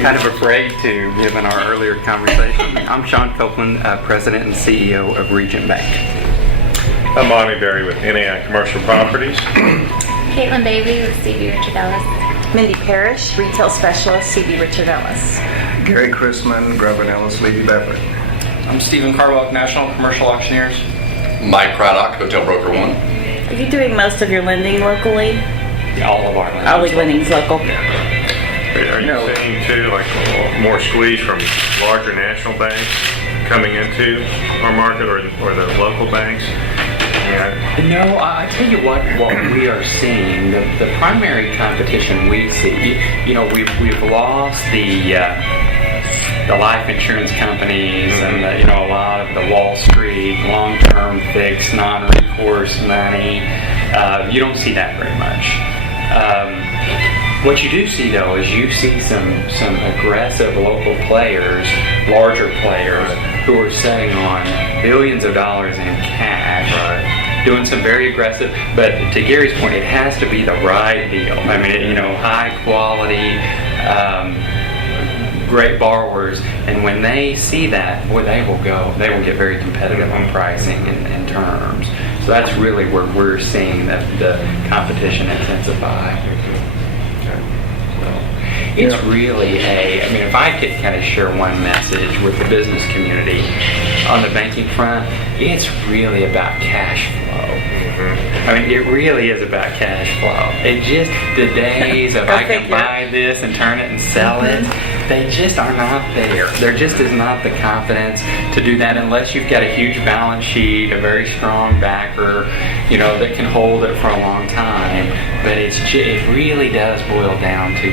kind of afraid to, given our earlier conversation. I'm Sean Copeland, President and CEO of Regent Bank. I'm Bonnie Berry with NAI Commercial Properties. Caitlin Bailey with C.B. Richard Ellis. Mindy Parrish, Retail Specialist, C.B. Richard Ellis. Gary Chrisman, Grubbin Ellis, Levy Beverly. I'm Stephen Carwell, National Commercial Auctioneers. Mike Craddock, Hotel Broker 1. Are you doing most of your lending locally? All of our All the lending's local. Are you seeing too, like more squeeze from larger national banks coming into our market, or the local banks? No, I tell you what we are seeing, the primary competition we see, we've lost the life insurance companies and a lot of the Wall Street long-term fixed non-recourse money. You don't see that very much. What you do see though is you see some aggressive local players, larger players, who are sitting on billions of dollars in cash. Right. Doing some very aggressive, but to Gary's point, it has to be the right deal. I mean, high quality, great borrowers, and when they see that, boy, they will get very competitive on pricing and terms. So that's really where we're seeing the competition intensify. It's really if I could kind of share one message with the business community on the banking front, it's really about cash flow. I mean, it really is about cash flow. It just, the days of I can buy this and turn it and sell it, they just are not there. There just is not the confidence to do that unless you've got a huge balance sheet, a very strong backer, that can hold it for a long time. But it really does boil down to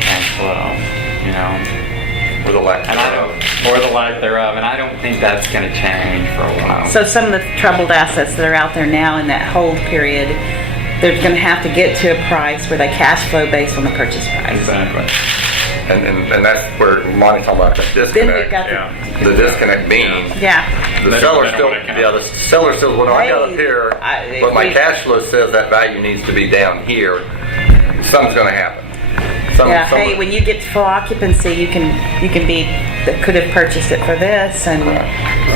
cash flow, Or the lack thereof. Or the lack thereof, and I don't think that's going to change for a while. So some of the troubled assets that are out there now in that hold period, they're going to have to get to a price where they cash flow based on the purchase price. Exactly. And that's where Monty's talking about the disconnect. Then we've got the disconnect being the seller still, well, no, I got it here, but my cash flow says that value needs to be down here. Something's going to happen. Hey, when you get to full occupancy, you can be that could have purchased it for this, and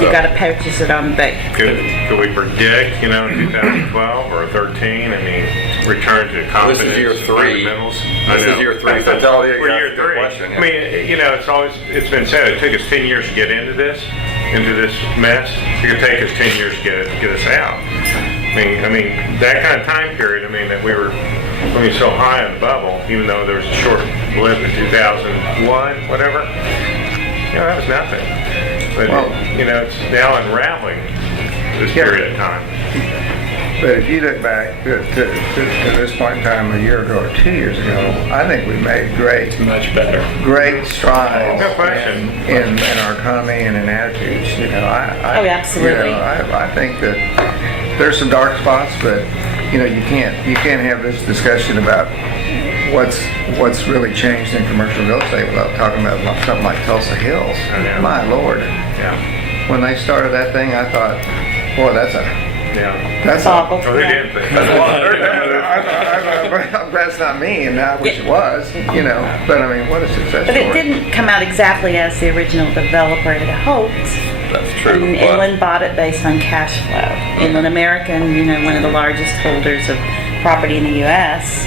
you got to purchase it on the bank. Could we predict, in 2012 or 13? Return to confidence. This is year 3. This is year 3. So tell me, we're year 3. Question, yeah. It's been said it took us 10 years to get into this mess. It could take us 10 years to get us out. That kind of time period. That we were so high on the bubble, even though there was a short blip in 2001, whatever. That was nothing. But it's now unraveling this period of time. But if you look back to this point in time a year ago or 2 years ago, I think we made great strides No question. in our economy and in attitudes. Absolutely. I think that there's some dark spots, but you can't have this discussion about what's really changed in commercial real estate without talking about something like Tulsa Hills. Yeah. My Lord. Yeah. When they started that thing, I thought, boy, that's awful. They didn't think. That's not me, and I wish it was, But what a success But story. it didn't come out exactly as the original developer had hoped. That's true. Inland bought it based on cash flow. Inland American, one of the largest holders of property in the U.S.,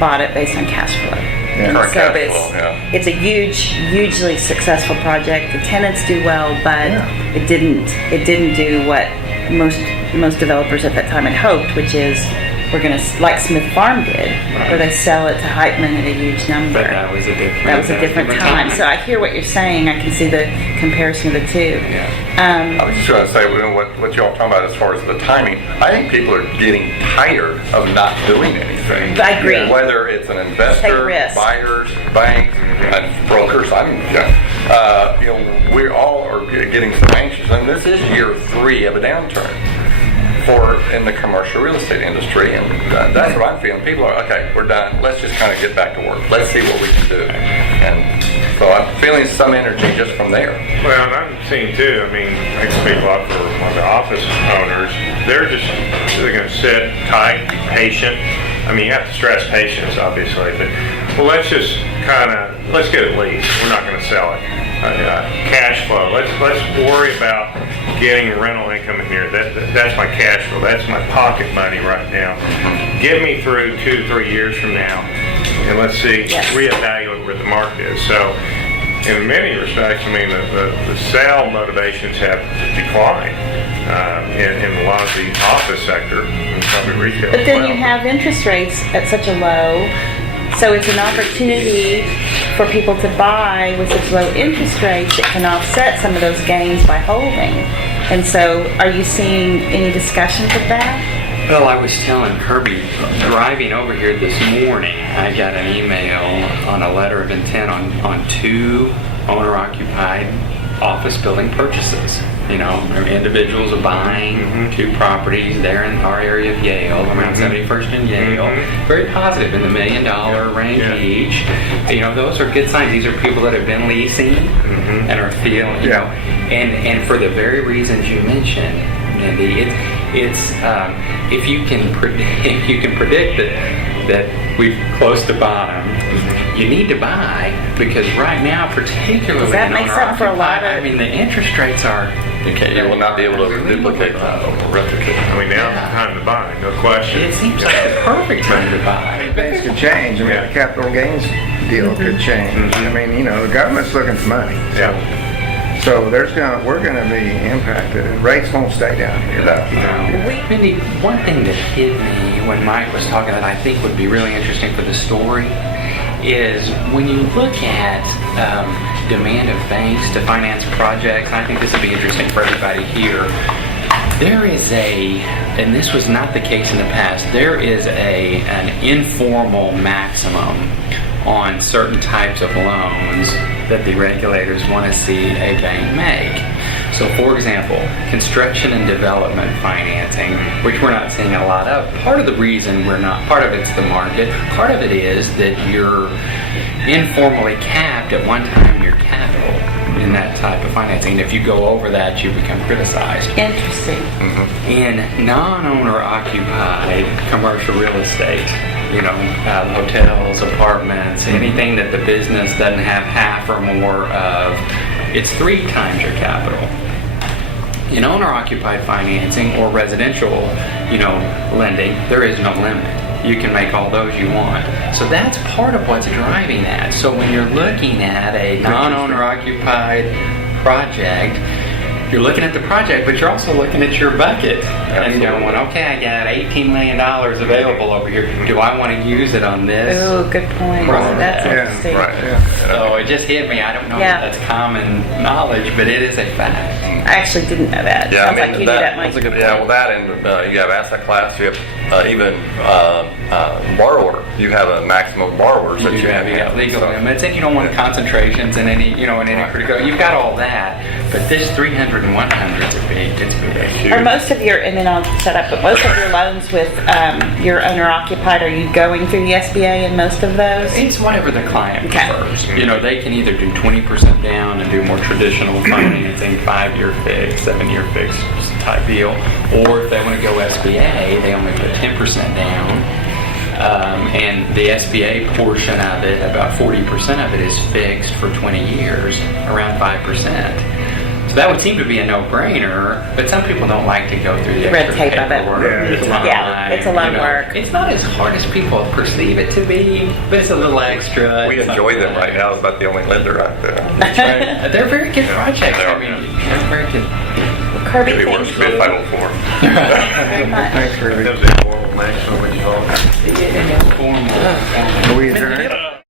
bought it based on cash flow. And Current so cash flow, it's a hugely successful project. The tenants do well, but it didn't do what most developers at that time had hoped, which is we're going to, like Smith Farm did, where they sell it to Heitman at a huge number. But that was a different time. So I hear what you're saying. I can see the comparison of the two. I was just going to say, what you all talking about as far as the timing, I think people are getting tired of not doing anything. I agree. Whether it's an investor, buyers, banks, brokers, we all are getting so anxious. And this is year 3 of a downturn in the commercial real estate industry, and that's what I'm feeling. People are, okay, we're done. Let's just kind of get back to work. Let's see what we can do. And so I'm feeling some energy just from there. Well, and I'm seeing too, I can speak a lot for one of the office owners. They're going to sit tight, be patient. You have to stress patience, obviously, but well, let's just let's get it leased. We're not going to sell it. Cash flow. Let's worry about getting rental income in here. That's my cash flow. That's my pocket money right now. Get me through 2 to 3 years from now, and let's see, reevaluate where the market is. So, in many respects, I mean, the sale motivations have declined in a lot of the office sector and probably retail. But as then well. you have interest rates at such a low, so it's an opportunity for people to buy with such low interest rates that can offset some of those gains by holding. And so, are you seeing any discussions of that? Well, I was telling Kirby, driving over here this morning, I got an email on a letter of intent on 2 owner-occupied office building purchases. You know, individuals are buying 2 properties there in our area of Yale, around 71st and Yale. Very positive, in the $1 million range each. You know, those are good signs. These are people that have been leasing and are feeling, you know, and for the very reasons you mentioned, Mindy, it's if you can predict that we've close to bottom, you need to buy, because right now, particularly, Does that make sense for a lot of? I mean, the interest rates are. You will not be able to duplicate that or replicate. I mean, now's the time to buy, no question. It seems like the perfect time to buy. Things could change. I mean, the capital gains deal could change. I mean, you know, the government's looking for money. So we're gonna be impacted, and rates won't stay down here. Mindy, one thing that hit me when Mike was talking that I think would be really interesting for the story is when you look at demand of banks to finance projects, and I think this would be interesting for everybody here, there is and this was not the case in the past, there is an informal maximum on certain types of loans that the regulators want to see a bank make. So, for example, construction and development financing, which we're not seeing a lot of. Part of the reason we're not, part of it's the market, part of it is that you're informally capped at one time your capital in that type of financing. And if you go over that, you become criticized. Interesting. In non-owner occupied commercial real estate, you know, hotels, apartments, anything that the business doesn't have half or more of, it's 3 times your capital. In owner-occupied financing or residential, you know, lending, there is no limit. You can make all those you want. So that's part of what's driving that. So when you're looking at a non-owner occupied project, you're looking at the project, but you're also looking at your bucket and going, okay, I got $18 million available over here. Do I want to use it on this? Oh, good point. Right. That's interesting. So it just hit me. I don't know if that's common knowledge, but it is a fact. I actually didn't know that. Yeah, Sounds I mean, like you knew that, Mike. that's a good point. Yeah, well, that and you have asset class, you have even borrower. You have a maximum of borrowers that you have. You got legal limits, and you don't want concentrations in any, you know, in any critical. You've got all that, but this 300 and 100s are big. It's big. Are most of your, and then I'll shut up, but most of your loans with your owner-occupied, are you going through the SBA in most of those? It's whatever the client Okay. prefers. You know, they can either do 20% down and do more traditional financing, 5-year fixed, 7-year fixed type deal, or if they want to go SBA, they only put 10% down. And the SBA portion of it, about 40% of it is fixed for 20 years, around 5%. So that would seem to be a no-brainer, but some people don't like to go through the Red extra tape of it. paperwork. Yeah. The time, Yeah, it's a lot of work. It's not as hard as people perceive it to be, but it's a little extra. We It's enjoy not them bad. right now. It's about the only lender out there. That's right. They're very good projects. They I are. mean, they're very good. Kirby, Maybe thank worse you than 504. very much. Thanks, Kirby. That was a formal maximum, what you call it. Informal.